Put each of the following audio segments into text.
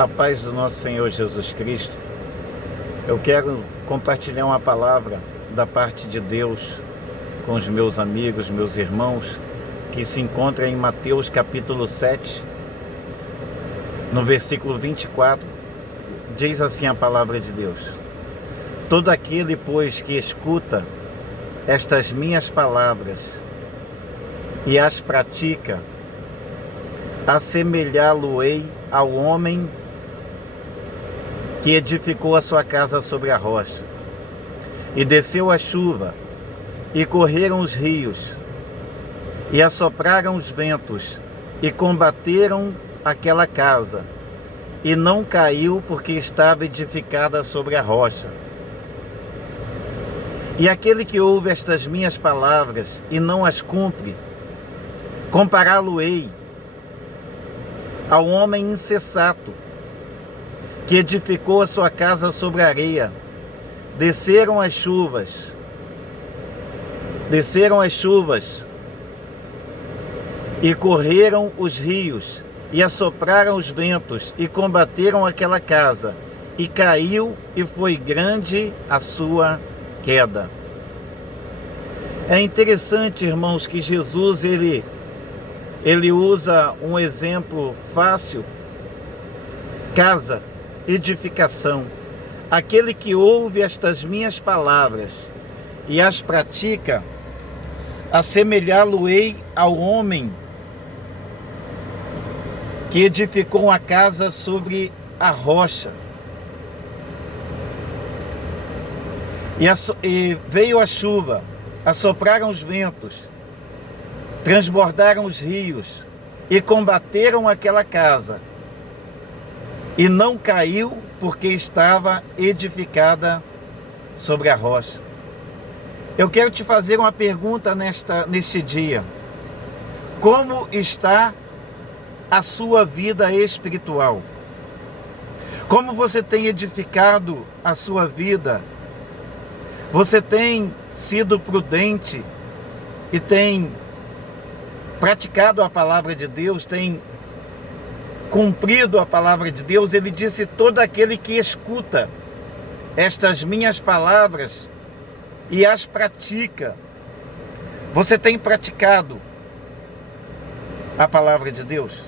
A paz do nosso Senhor Jesus Cristo. Eu quero compartilhar uma palavra da parte de Deus com os meus amigos, meus irmãos, que se encontra em Mateus capítulo 7, no versículo 24, diz assim a palavra de Deus: todo aquele, pois, que escuta estas minhas palavras e as pratica, assemelhá-lo-ei ao homem que edificou a sua casa sobre a rocha. E desceu a chuva, e correram os rios, e assopraram os ventos, e combateram aquela casa, e não caiu, porque estava edificada sobre a rocha. E aquele que ouve estas minhas palavras e não as cumpre, compará-lo-ei ao homem insensato, que edificou a sua casa sobre a areia. Desceram as chuvas, e correram os rios, e assopraram os ventos, e combateram aquela casa, e caiu, e foi grande a sua queda. É interessante, irmãos, que Jesus ele usa um exemplo fácil: casa, edificação. Aquele que ouve estas minhas palavras e as pratica, assemelhá-lo-ei ao homem que edificou uma casa sobre a rocha. E veio a chuva, assopraram os ventos, transbordaram os rios e combateram aquela casa, e não caiu, porque estava edificada sobre a rocha. Eu quero te fazer uma pergunta neste dia: como está a sua vida espiritual? Como você tem edificado a sua vida? Você tem sido prudente e tem praticado a palavra de Deus, tem cumprido a palavra de Deus? Ele disse: todo aquele que escuta estas minhas palavras e as pratica. Você tem praticado a palavra de Deus?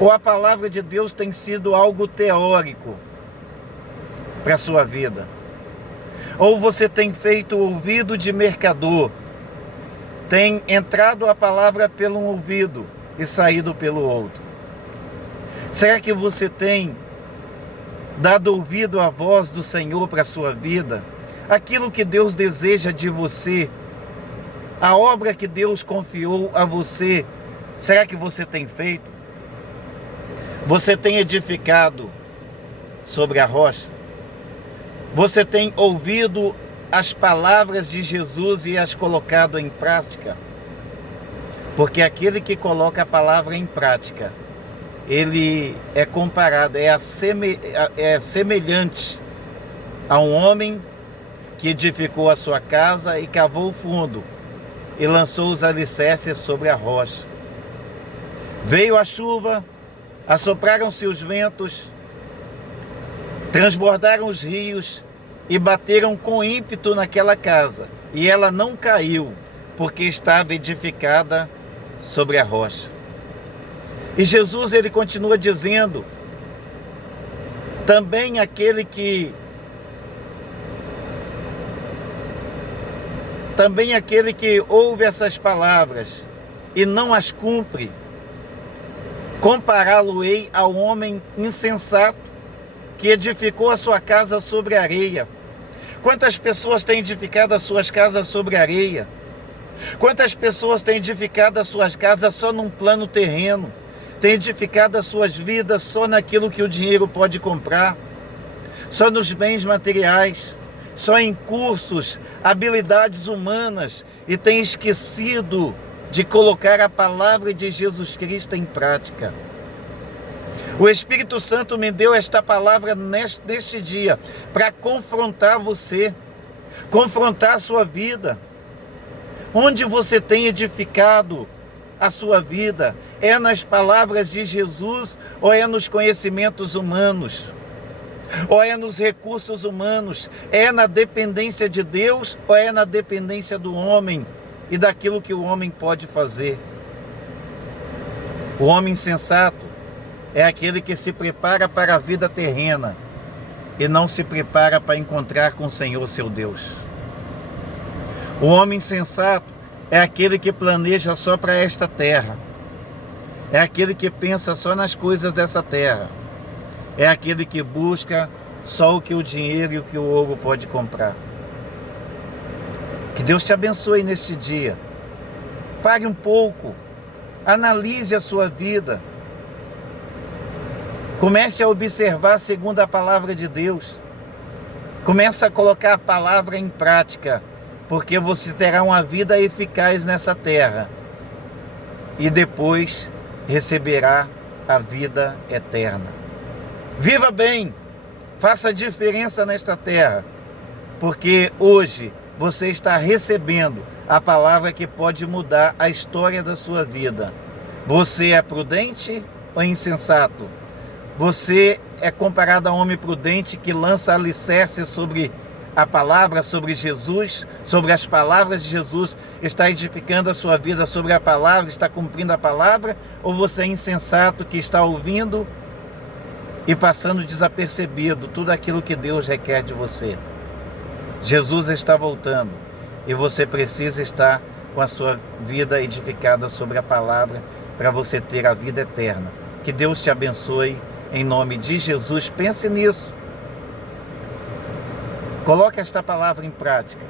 Ou a palavra de Deus tem sido algo teórico para a sua vida? Ou você tem feito ouvido de mercador, tem entrado a palavra pelo um ouvido e saído pelo outro? Será que você tem dado ouvido à voz do Senhor para a sua vida? Aquilo que Deus deseja de você, a obra que Deus confiou a você, será que você tem feito? Você tem edificado sobre a rocha? Você tem ouvido as palavras de Jesus e as colocado em prática? Porque aquele que coloca a palavra em prática, ele é comparado, é semelhante a um homem que edificou a sua casa e cavou o fundo e lançou os alicerces sobre a rocha. Veio a chuva, assopraram-se os ventos, transbordaram os rios e bateram com ímpeto naquela casa, e ela não caiu, porque estava edificada sobre a rocha. E Jesus ele continua dizendo: também aquele que ouve essas palavras e não as cumpre, compará-lo-ei ao homem insensato que edificou a sua casa sobre a areia. Quantas pessoas têm edificado as suas casas sobre a areia? Quantas pessoas têm edificado as suas casas só num plano terreno? Têm edificado as suas vidas só naquilo que o dinheiro pode comprar? Só nos bens materiais? Só em cursos, habilidades humanas? E têm esquecido de colocar a palavra de Jesus Cristo em prática? O Espírito Santo me deu esta palavra neste dia para confrontar você, confrontar a sua vida. Onde você tem edificado a sua vida? É nas palavras de Jesus ou é nos conhecimentos humanos? Ou é nos recursos humanos? É na dependência de Deus ou é na dependência do homem e daquilo que o homem pode fazer? O homem sensato é aquele que se prepara para a vida terrena e não se prepara para encontrar com o Senhor seu Deus. O homem sensato é aquele que planeja só para esta terra. É aquele que pensa só nas coisas dessa terra. É aquele que busca só o que o dinheiro e o que o ouro pode comprar. Que Deus te abençoe neste dia. Pare um pouco. Analise a sua vida. Comece a observar segundo a palavra de Deus. Comece a colocar a palavra em prática, porque você terá uma vida eficaz nessa terra e depois receberá a vida eterna. Viva bem, faça diferença nesta terra, porque hoje você está recebendo a palavra que pode mudar a história da sua vida. Você é prudente ou insensato? Você é comparado a um homem prudente que lança alicerce sobre a palavra, sobre Jesus, sobre as palavras de Jesus, está edificando a sua vida sobre a palavra, está cumprindo a palavra? Ou você é insensato que está ouvindo e passando desapercebido tudo aquilo que Deus requer de você? Jesus está voltando e você precisa estar com a sua vida edificada sobre a palavra para você ter a vida eterna. Que Deus te abençoe em nome de Jesus. Pense nisso. Coloque esta palavra em prática.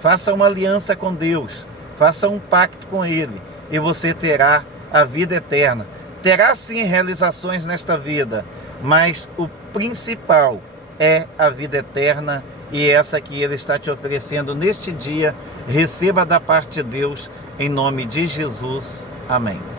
Faça uma aliança com Deus. Faça um pacto com Ele e você terá a vida eterna. Terá sim realizações nesta vida, mas o principal é a vida eterna, e essa que Ele está te oferecendo neste dia. Receba da parte de Deus, em nome de Jesus. Amém.